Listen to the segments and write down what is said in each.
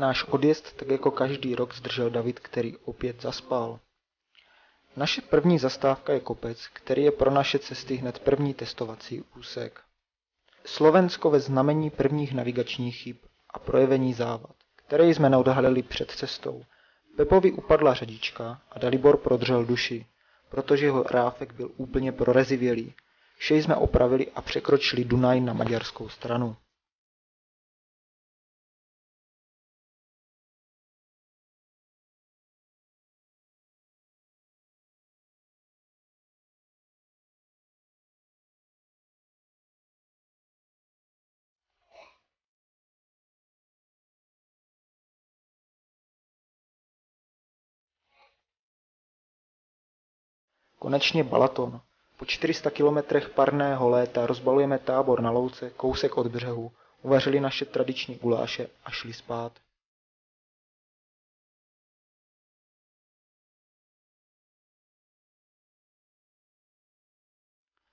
Náš odjezd tak jako každý rok zdržel David, který opět zaspal. Naše první zastávka je kopec, který je pro naše cesty hned první testovací úsek. Slovensko ve znamení prvních navigačních chyb a projevení závad, které jsme neodhalili před cestou. Pepovi upadla řadička a Dalibor prodřel duši, protože jeho ráfek byl úplně prorezivělý. Vše jsme opravili a překročili Dunaj na maďarskou stranu. Konečně Balaton. Po 400 kilometrech parného léta rozbalujeme tábor na louce, kousek od břehu, uvařili naše tradiční guláše a šli spát.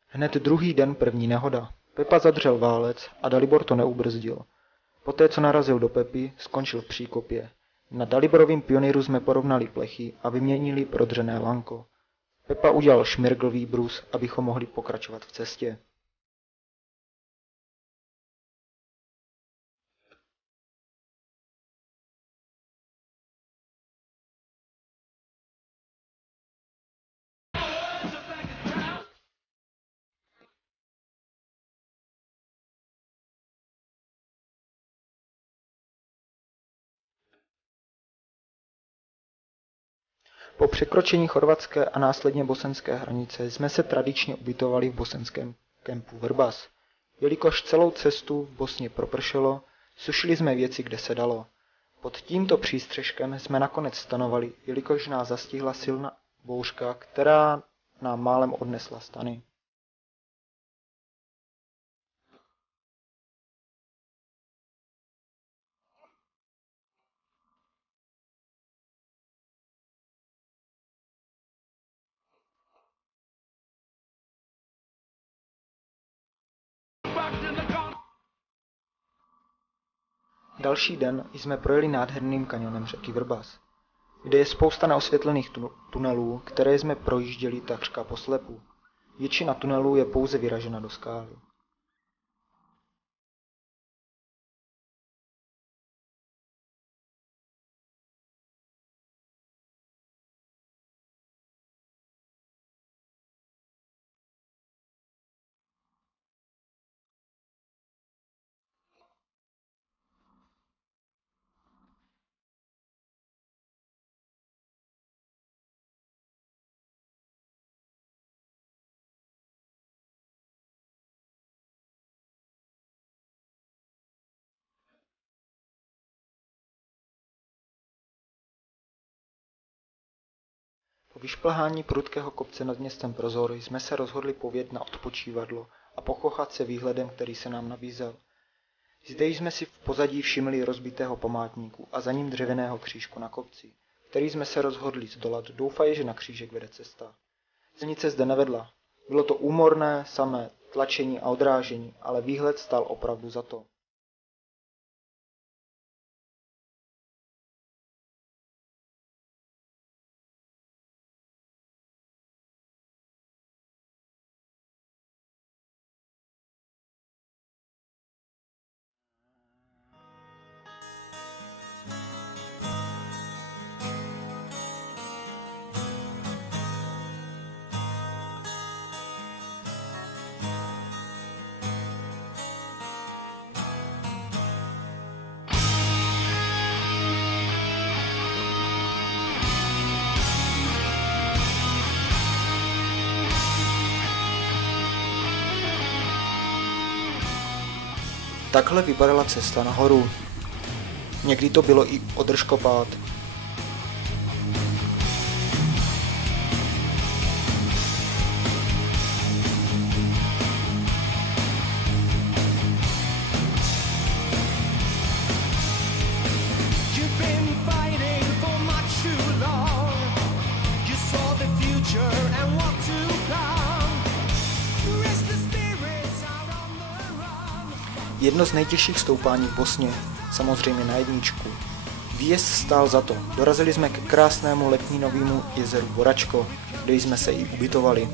Hned druhý den první nehoda. Pepa zadřel válec a Dalibor to neubrzdil. Poté, co narazil do Pepy, skončil v příkopě. Na Daliborovým pionýru jsme porovnali plechy a vyměnili prodřené lanko. Pepa udělal šmirglový brus, abychom mohli pokračovat v cestě. Po překročení chorvatské a následně bosenské hranice jsme se tradičně ubytovali v bosenském kempu Vrbas. Jelikož celou cestu v Bosně propršelo, sušili jsme věci, kde se dalo. Pod tímto přístřeškem jsme nakonec stanovali, jelikož nás zastihla silná bouřka, která nám málem odnesla stany. Další den jsme projeli nádherným kanionem řeky Vrbas, kde je spousta neosvětlených tunelů, které jsme projížděli takřka poslepu. Většina tunelů je pouze vyražena do skály. Po vyšplhání prudkého kopce nad městem Prozor jsme se rozhodli povět na odpočívadlo a pokochat se výhledem, který se nám nabízel. Zde jsme si v pozadí všimli rozbitého památníku a za ním dřevěného křížku na kopci, který jsme se rozhodli zdolat, doufají, že na křížek vede cesta. Silnice zde nevedla. Bylo to úmorné, samé tlačení a odrážení, ale výhled stál opravdu za to. Takhle vypadala cesta nahoru. Někdy to bylo i održkopát. Jedno z nejtěžších stoupání v Bosně, samozřejmě na jedničku. Výjezd stál za to. Dorazili jsme k krásnému letninovému jezeru Boračko, kde jsme se i ubytovali.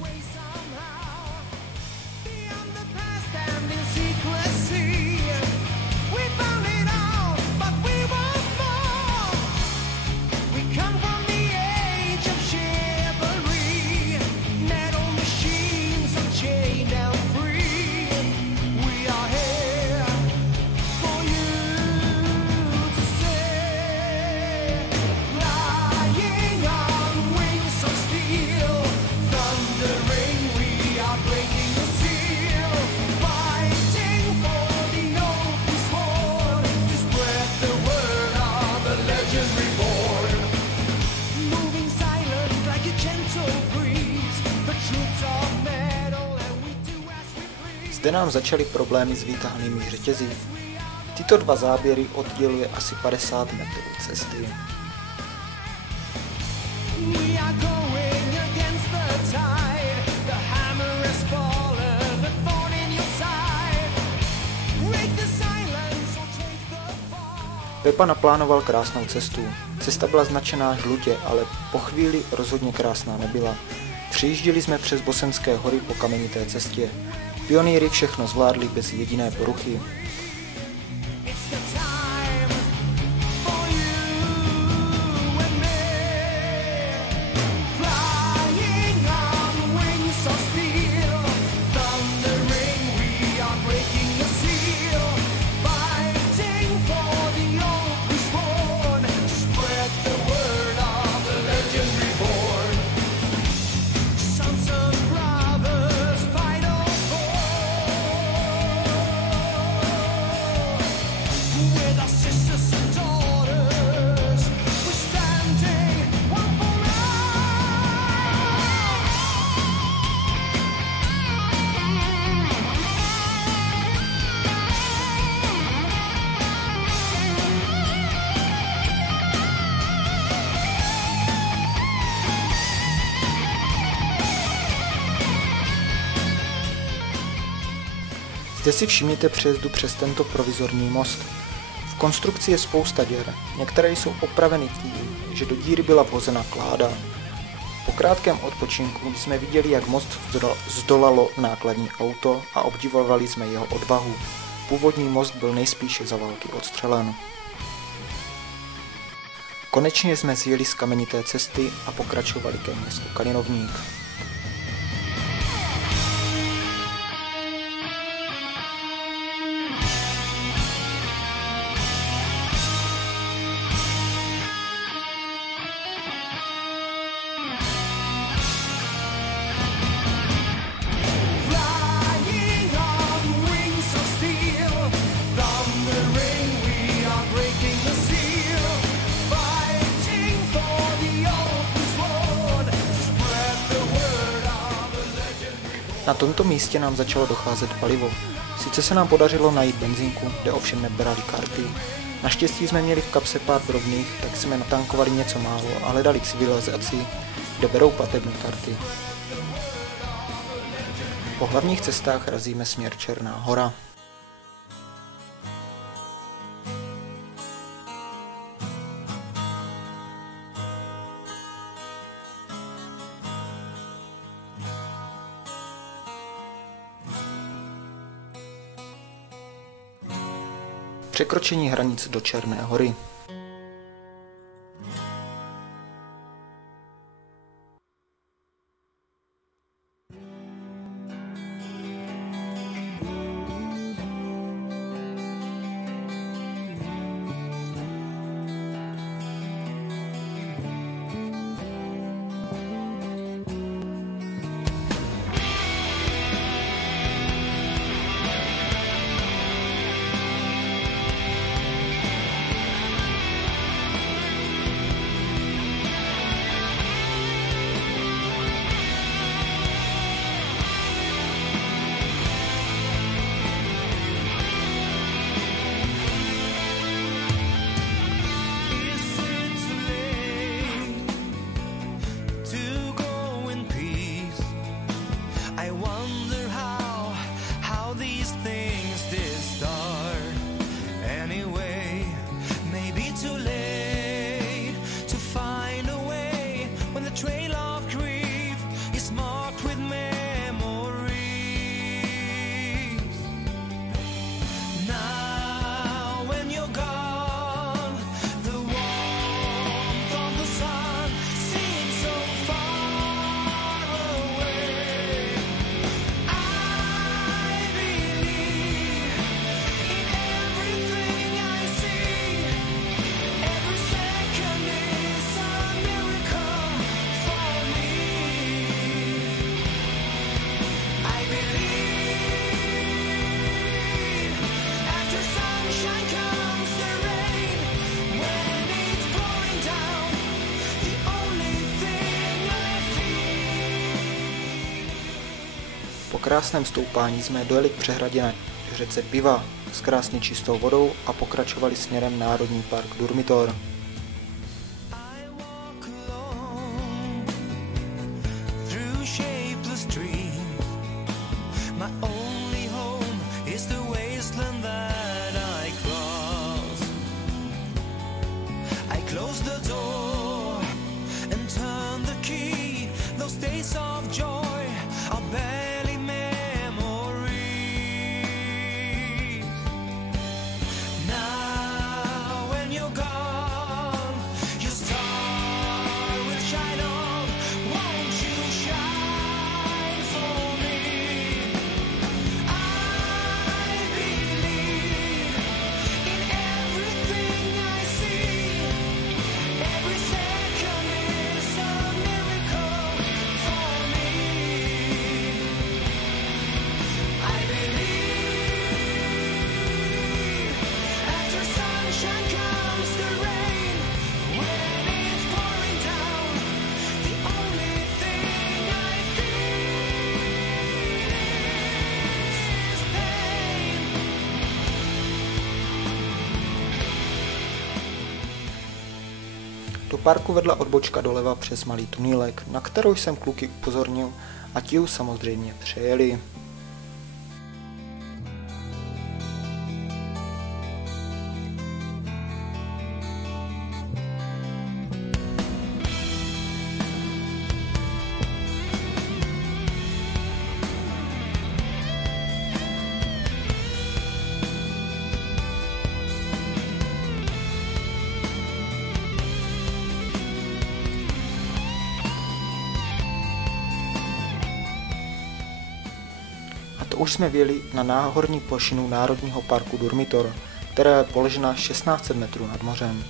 Zde nám začaly problémy s výtahnými řetězy. Tyto dva záběry odděluje asi 50 metrů cesty. Pepa naplánoval krásnou cestu. Cesta byla značená žlutě, ale po chvíli rozhodně krásná nebyla. Přijížděli jsme přes Bosenské hory po kamenité cestě. Pionýři všechno zvládli bez jediné poruchy. Zde si všimněte přejezdu přes tento provizorní most. V konstrukci je spousta děr, některé jsou opraveny tím, že do díry byla vhozena kláda. Po krátkém odpočinku jsme viděli, jak most zdolalo nákladní auto a obdivovali jsme jeho odvahu. Původní most byl nejspíše za války odstřelen. Konečně jsme zjeli z kamenité cesty a pokračovali ke městu Kalinovník. Na tomto místě nám začalo docházet palivo. Sice se nám podařilo najít benzínku, kde ovšem nebrali karty. Naštěstí jsme měli v kapse pár drobných, tak jsme natankovali něco málo a hledali civilizaci, kde berou platební karty. Po hlavních cestách razíme směr Černá Hora. Překročení hranic do Černé Hory. Too late. Po krásném stoupání jsme dojeli k přehradě na řece Piva s krásně čistou vodou a pokračovali směrem Národní park Durmitor. Do parku vedla odbočka doleva přes malý tunýlek, na kterou jsem kluky upozornil a ti ji samozřejmě přejeli. To už jsme vyjeli na náhorní plošinu Národního parku Durmitor, která je položena 1600 metrů nad mořem.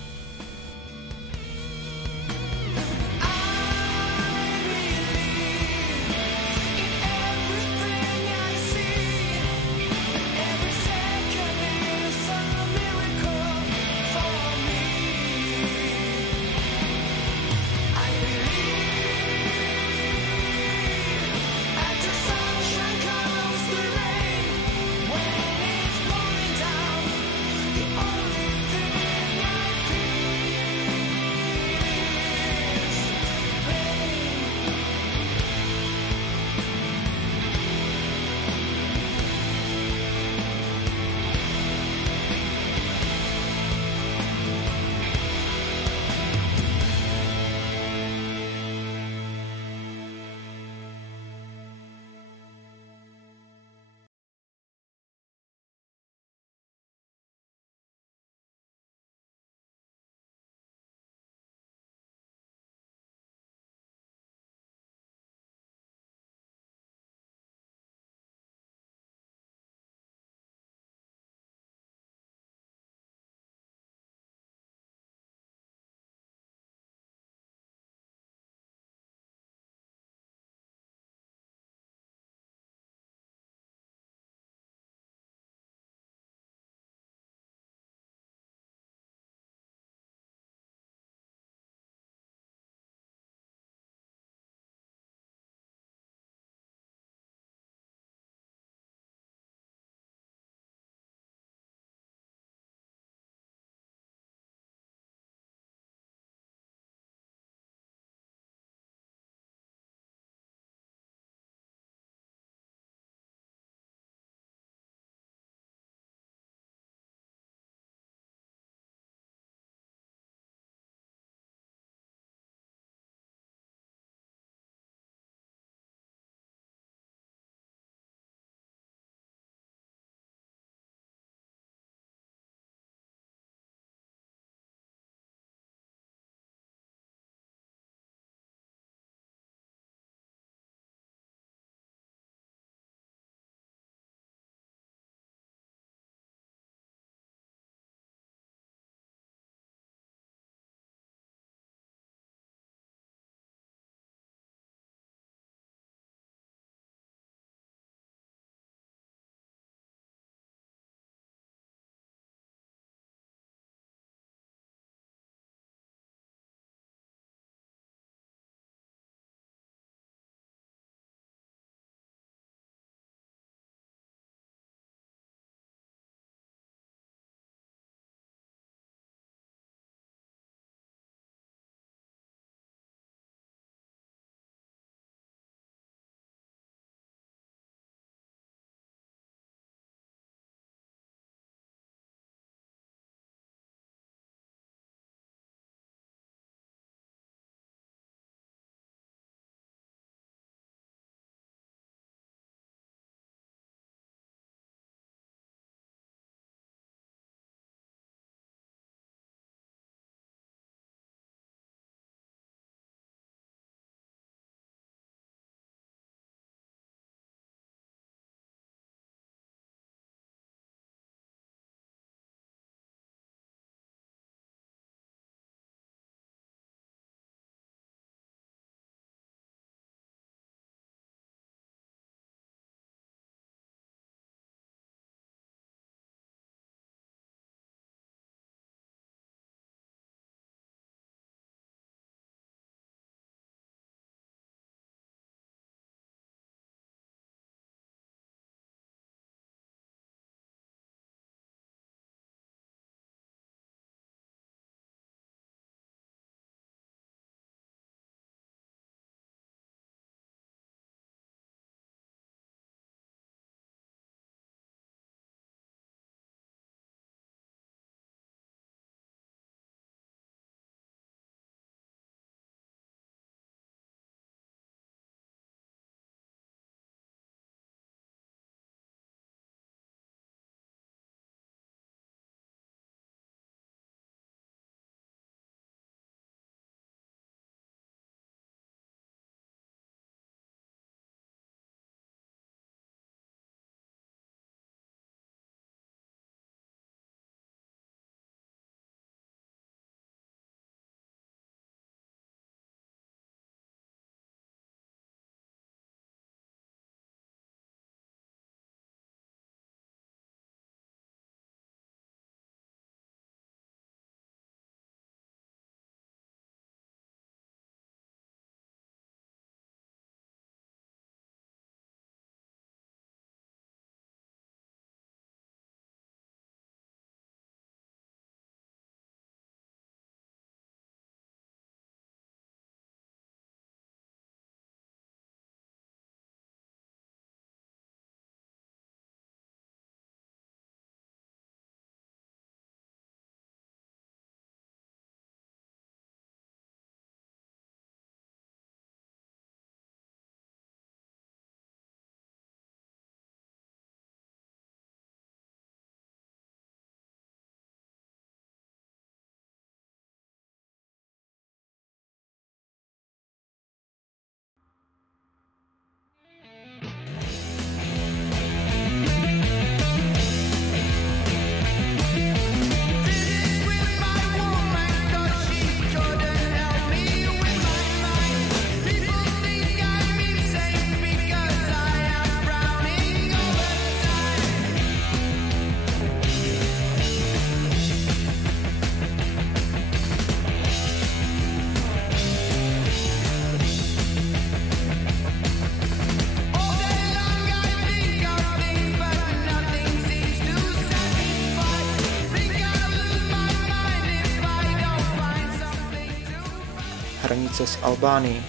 hranice s Albánií.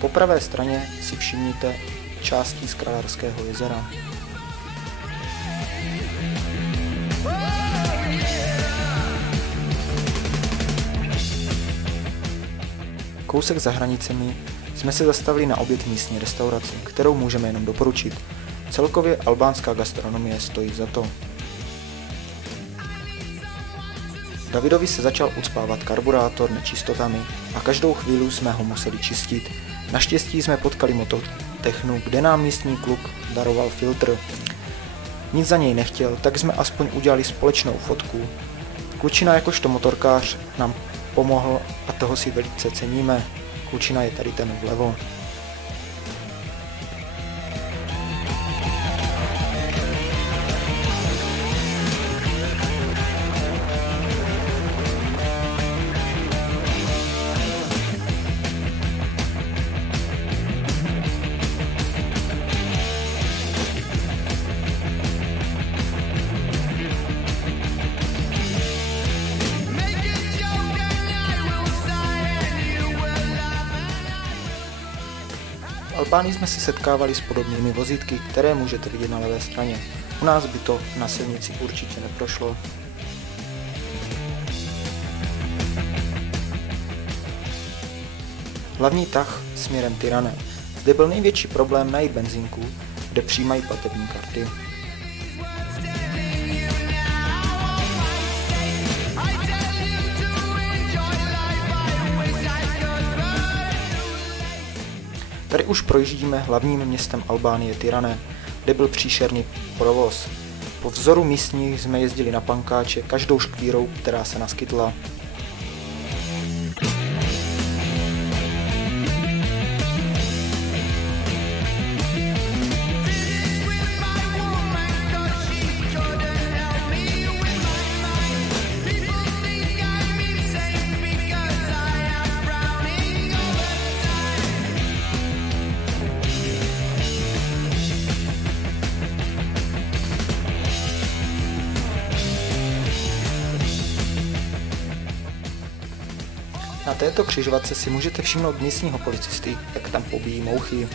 Po pravé straně si všimněte částí z Kráľovského jezera. Kousek za hranicemi jsme se zastavili na oběd místní restauraci, kterou můžeme jenom doporučit. Celkově albánská gastronomie stojí za to. Davidovi se začal ucpávat karburátor nečistotami a každou chvíli jsme ho museli čistit. Naštěstí jsme potkali Mototechnu, kde nám místní kluk daroval filtr. Nic za něj nechtěl, tak jsme aspoň udělali společnou fotku. Klučina jakožto motorkář nám pomohl a toho si velice ceníme. Klučina je tady ten vlevo. V Albánii jsme se setkávali s podobnými vozítky, které můžete vidět na levé straně. U nás by to na silnici určitě neprošlo. Hlavní tah směrem Tirane. Zde byl největší problém najít benzínku, kde přijímají platební karty. Tady už projíždíme hlavním městem Albánie Tirane, kde byl příšerný provoz. Po vzoru místních jsme jezdili na pankáče každou škvírou, která se naskytla. Na této křižovatce si můžete všimnout místního policisty, jak tam pobíjí mouchy.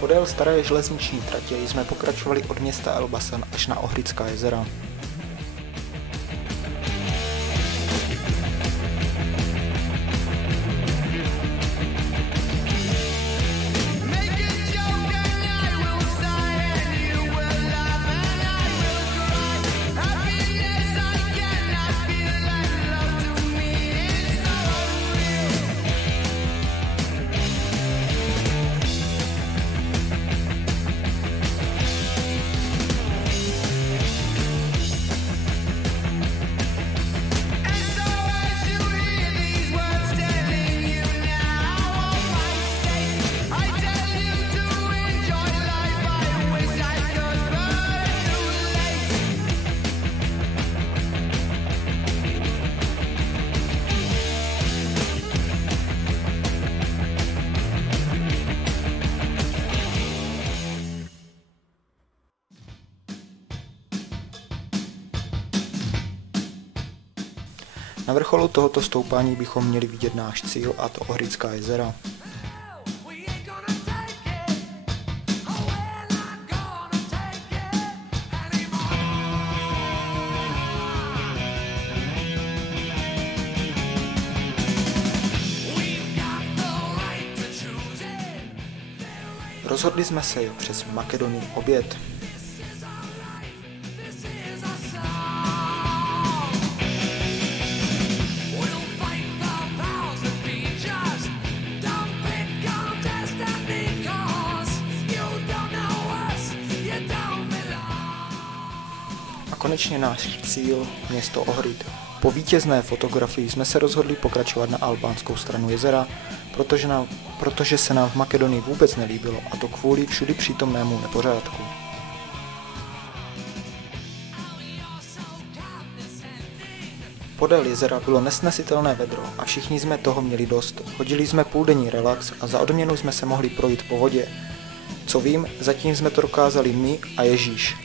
Podél staré železniční tratě jsme pokračovali od města Elbasan až na Ohrická jezera. Na vrcholu tohoto stoupání bychom měli vidět náš cíl, a to Ohrická jezera. Rozhodli jsme se jet přes Makedonii obět. A konečně náš cíl, město Ohrid. Po vítězné fotografii jsme se rozhodli pokračovat na albánskou stranu jezera, protože se nám v Makedonii vůbec nelíbilo, a to kvůli všudy přítomnému nepořádku. Podél jezera bylo nesnesitelné vedro a všichni jsme toho měli dost. Hodili jsme půldenní relax a za odměnu jsme se mohli projít po vodě. Co vím, zatím jsme to dokázali my a Ježíš.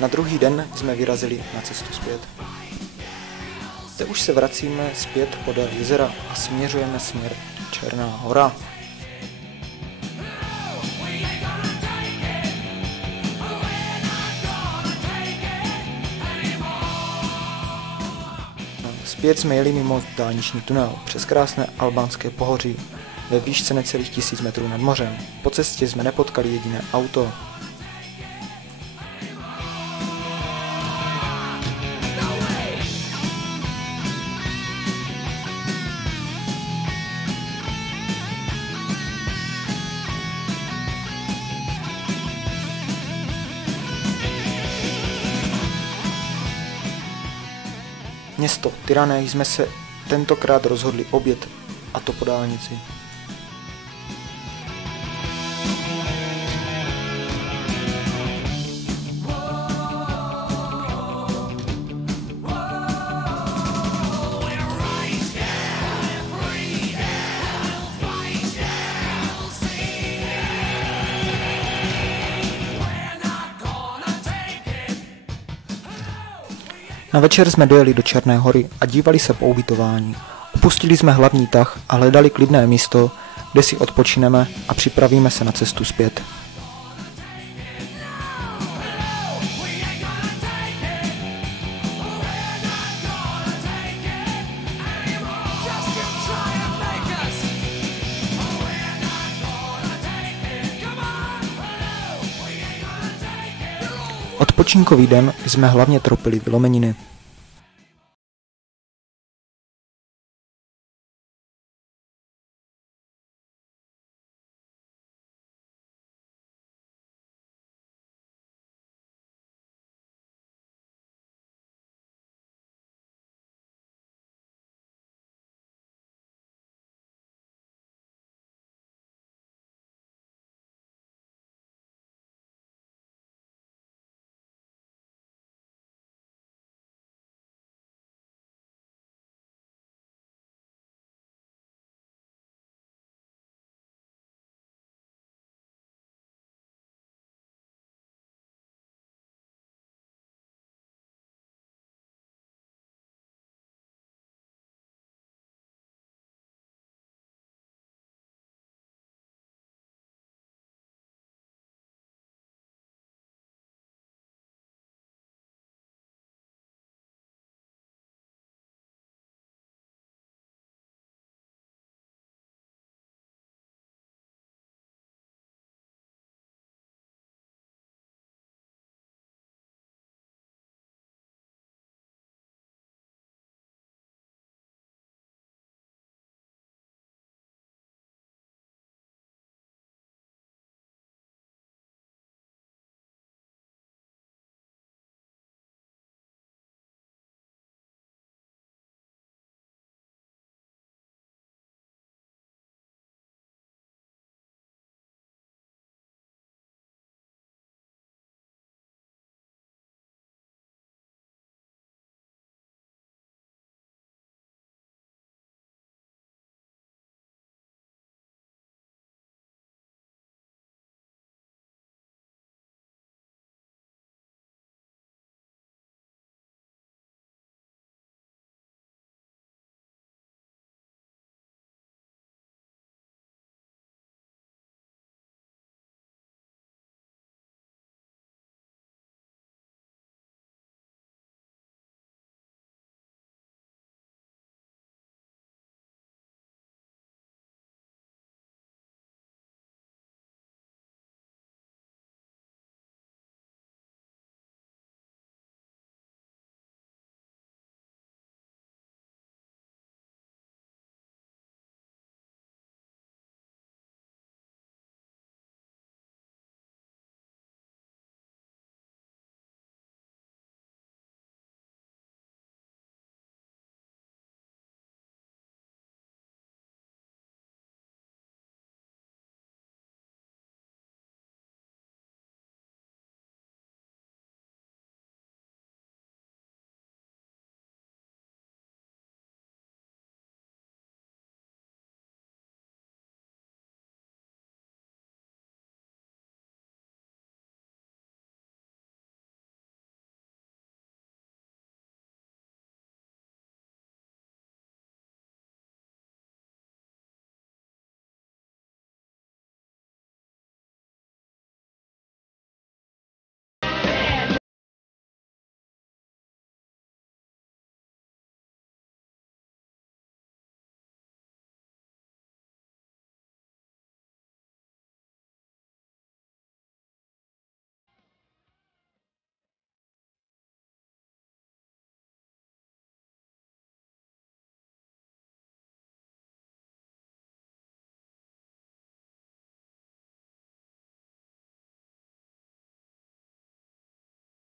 Na druhý den jsme vyrazili na cestu zpět. Zde už se vracíme zpět podél jezera a směřujeme směr Černá hora. Zpět jsme jeli mimo dálniční tunel přes krásné albánské pohoří ve výšce necelých 1000 metrů nad mořem. Po cestě jsme nepotkali jediné auto. Město Tyrané jsme se tentokrát rozhodli objet, a to po dálnici. Na večer jsme dojeli do Černé hory a dívali se po ubytování. Opustili jsme hlavní tah a hledali klidné místo, kde si odpočineme a připravíme se na cestu zpět. Odpočinkový den jsme hlavně tropili vylomeniny.